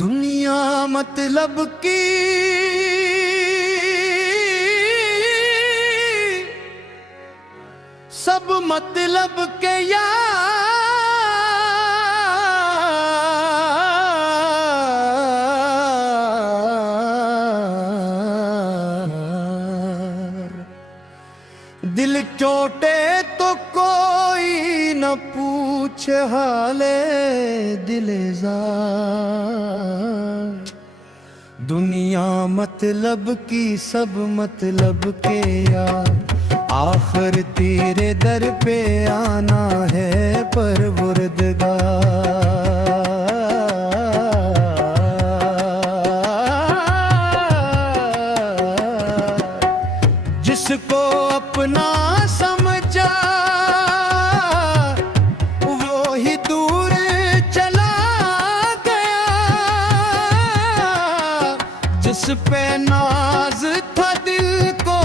दुनिया मतलब की सब मतलब के यार। दिल टूटे तो कोई न पूछे हाले दिलेज़ार। दुनिया मतलब की सब मतलब के यार। आखिर तेरे दर पे आना है परवरदिगार। जिसको अपना समझा वो ही दूर चला गया। जिस पे नाज था दिल को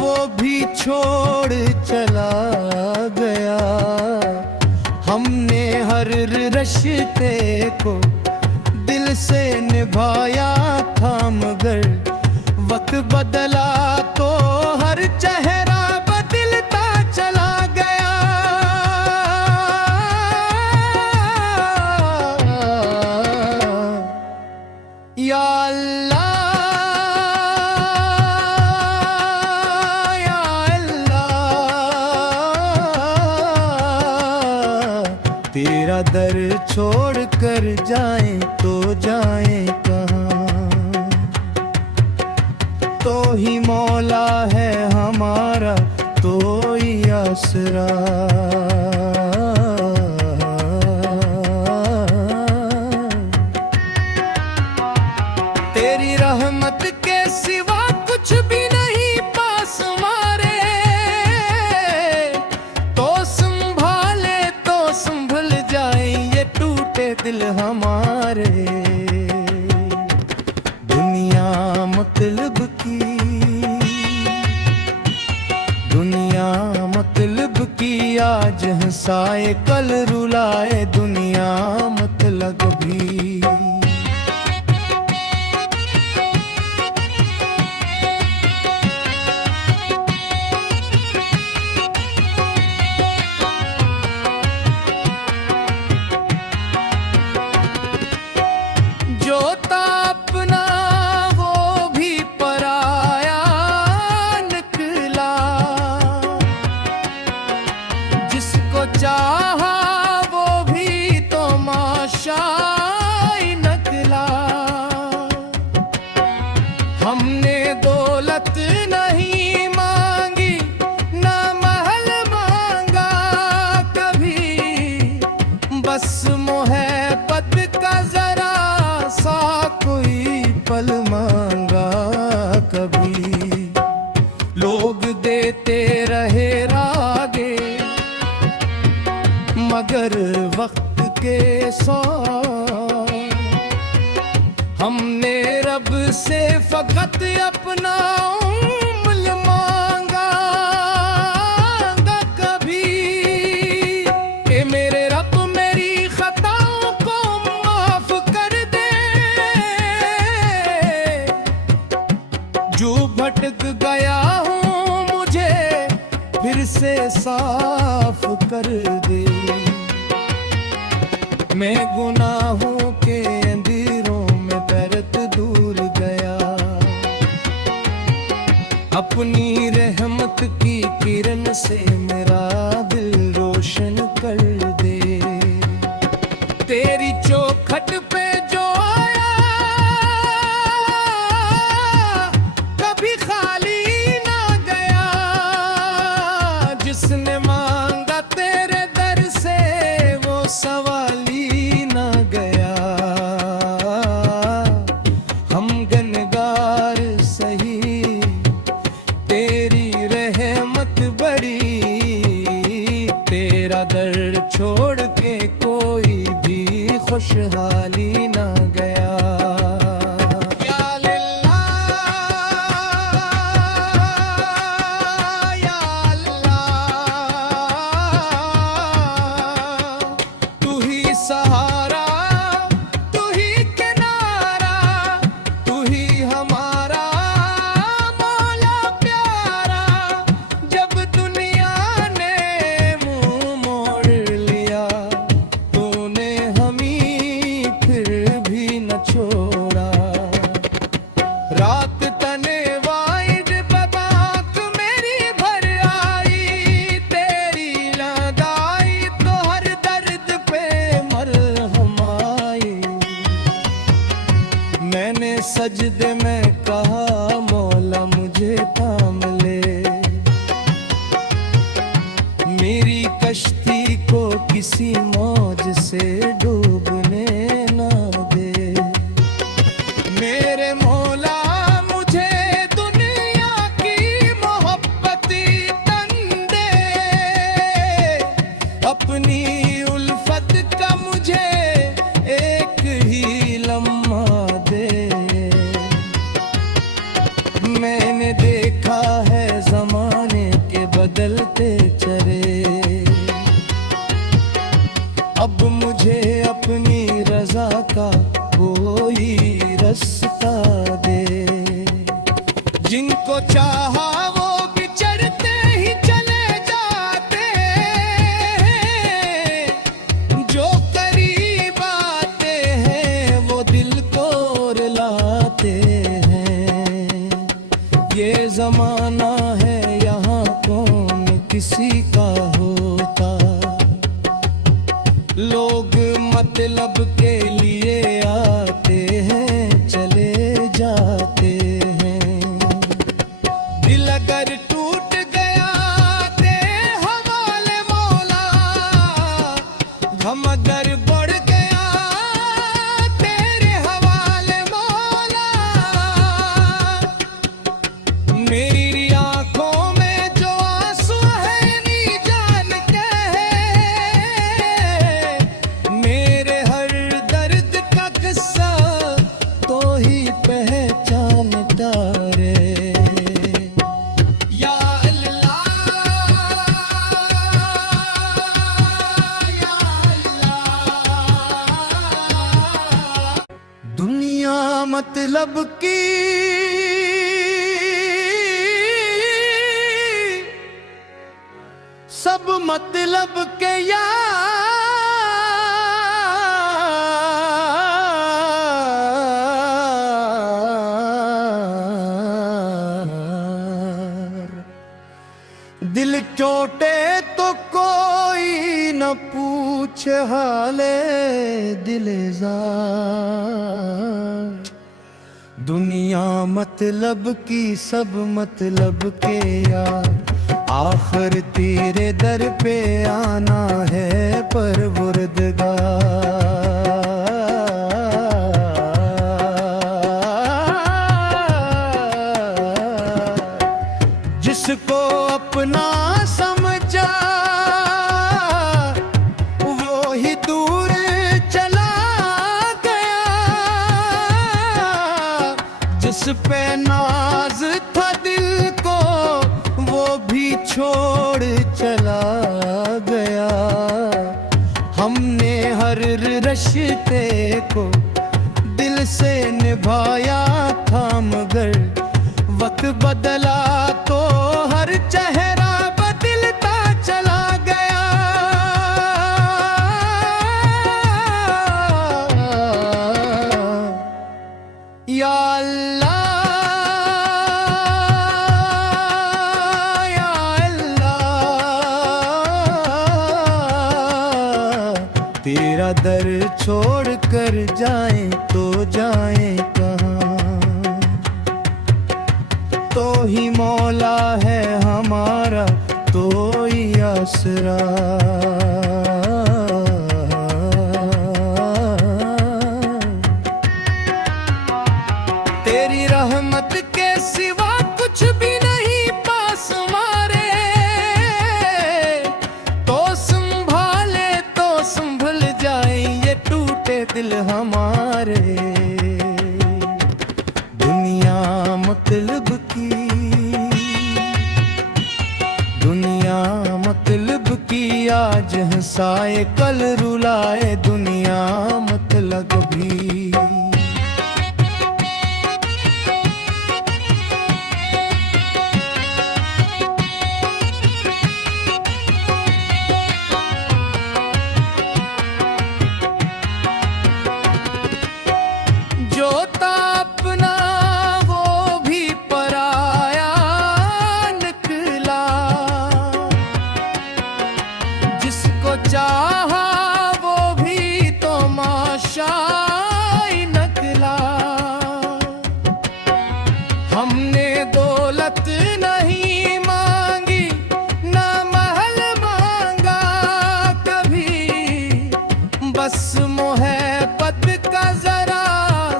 वो भी छोड़ चला गया। हमने हर रिश्ते को दिल से निभाया था, मगर वक्त बदला तो हर चेहरा बदलता चला गया। या अल्लाह तेरा दर छोड़ कर जाएं तो जाएं कहाँ। तो ही मौला है हमारा, तो ही आसरा। तेरी रहमत के सिवा कुछ भी नहीं पास हमारे। तो संभाले तो संभल जाए ये टूटे दिल हमारे। दुनिया मतलब की, दुनिया मतलब की आज हंसाए कल रुलाए। दुनिया मतलब भी जो था अपना वो भी पराया निकला। जिसको चाहा वो भी तो माशाई निकला। हमने दौलत नहीं मांगी ना महल मांगा कभी। बस मोहब्बत का जरा सा कोई पल मांगा कभी। लोग देते रहे रागे मगर वक्त के साथ। हमने रब से फकत अपना उम्र मांगा कभी। कि मेरे रब मेरी खताओं को माफ कर दे। जो भटक गया हूँ मुझे फिर से साफ कर दे। मैं गुनाहों के अंधेरों में तैरत दूर गया। अपनी रहमत की किरण से मेरा दिल रोशन कर दे। तेरी चौखट पे जो आया कभी खाली ना गया। जिसने मांगा तेरे दर से वो सवाली ना गया। हम गनगार सही तेरी रहमत बड़ी। तेरा दर छोड़ के कोई भी खुशहाली ना गया। या अल्लाह या अल्लाह। तू ही सहारा तू ही किनारा। सजदे में कहा मौला मुझे थाम ले, मेरी कश्ती को किसी मौज से डूबने ना दे। मेरे मौला मुझे दुनिया की मोहब्बत तन दे, अपनी उल्फत का मुझे एक ही लम्हा दे। मैंने देखा है जमाने के बदलते चेहरे, अब मुझे अपनी रजा का कोई रास्ता दे। जिनको चाहा वो बिछड़ते ही चले जाते हैं, जो करीब आते हैं वो दिल को रुलाते हैं। ये जमाना है यहाँ कौन किसी का होता, लोग मतलब के लिए आते हैं चले जाते हैं। दिल अगर टूट गया दे हवाले मौला, गम अगर बढ़ गया तेरे हवाले मौला। मेरी आंखों में जो आंसू है नी जान के, मेरे हर दर्द का किस्सा तो ही पहचानता रे। या अल्लाह या अल्लाह। दुनिया मतलब की सब मतलब के यार, दिल चोटे तो कोई न पूछे हाले दिलजार। दुनिया मतलब की सब मतलब के यार, आखिर तेरे दर पे आना है परवरदिगार। जिसको अपना समझा वो ही दूर चला गया, जिस पे नाज था दिल को वो भी छोड़ चला गया। हमने हर रिश्ते को दिल से निभाया था, मगर वक्त बदला तो हर चेहरा बदलता चला गया। या अल्लाह तेरा दर छोड़ कर जाएं तो जाएं कहाँ, तो ही मौला है हमारा तो ही आसरा। तेरी रहमत के सिवा कुछ भी नहीं पास मारे, तो संभाले तो संभल जाए ये टूटे दिल हमारे। दुनिया मतलब की, दुनिया मतलब की आज हंसाए कल रुलाए, दुनिया मतलब भी। जो था अपना वो भी पराया निकला, जिसको चाहा वो भी तो माशाई बस मोहब्बत का जरा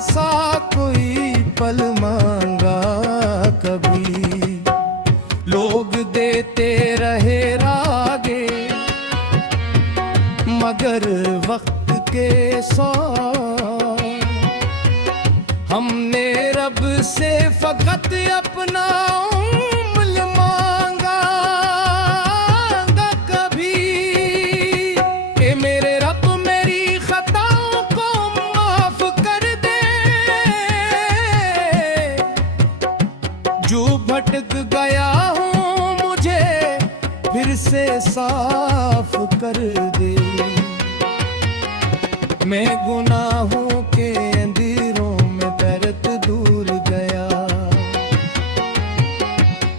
सा कोई पल मांगा कभी। लोग देते रहे रागे मगर वक्त के साथ हमने रब से फकत अपना उम्र मांगा कभी। कि मेरे रब मेरी खताओं को माफ कर दे, जो भटक गया हूँ मुझे फिर से साफ कर दे। मैं गुनाहों के अंधेरों में तैरत दूर गया,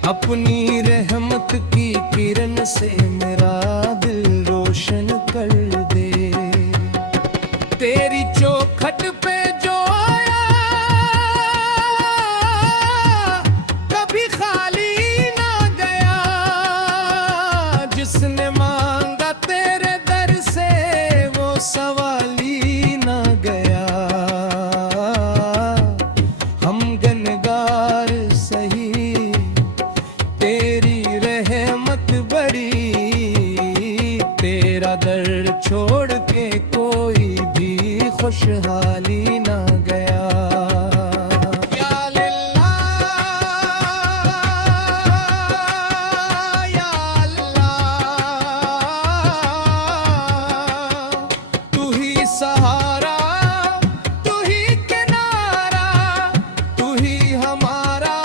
अपनी रहमत की किरण से मेरा दिल रोशन कर दे। तेरी चौखट पे जो आया कभी खाली ना गया, जिसने मांगा तेरे दर से वो सवाली ना गया। हम गनगार सही तेरी रहमत बड़ी, तेरा दर छोड़ के कोई भी खुशहाली ना गया। या लिल्लाह, या अल्लाह, तू ही सहारा, तू ही किनारा, तू ही हमारा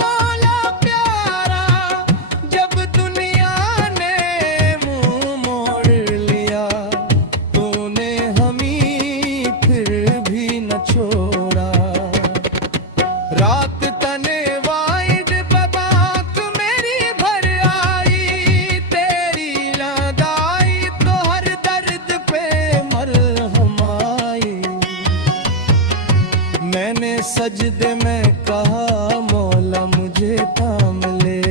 मौला प्यारा। जब दुनिया ने मुंह मोड़ लिया, तूने हमें फिर भी न छोड़ा। रात तने वाइड बबाक मेरी भर आई, तेरी लगाई तो हर दर्द पे मरहम आई। मैंने सजदे में कहा मौला मुझे थाम ले,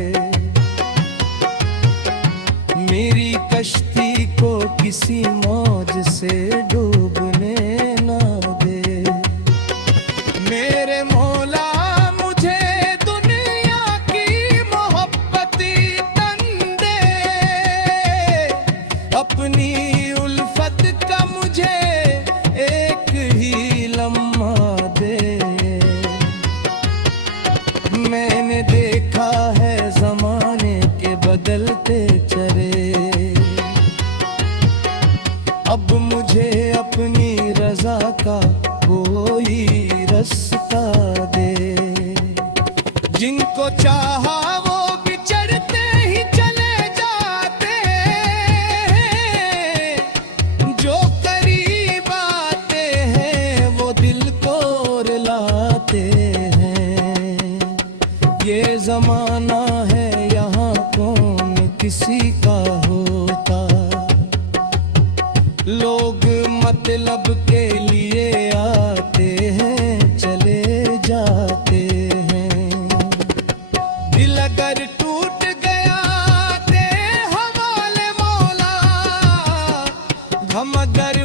मेरी कश्ती को किसी मौज से डूबने ना दे। मेरे मौला मुझे दुनिया की मोहब्बत तन दे, अपनी उल्फत का मुझे एक ही लम्हा दे। मैंने देखा है जमाने के बदलते चेहरे, अब मुझे अपनी रजा का कोई रास्ता दे। जिनको चाहा वो बिछड़ते ही चले जाते हैं, जो करीब आते हैं वो दिल को रुलाते हैं। ये जमाना है यहाँ कौन किसी का होता, लोग मतलब के लिए आते हैं चले जाते हैं। दिल अगर टूट गया दे हवाले मौला, हम अगर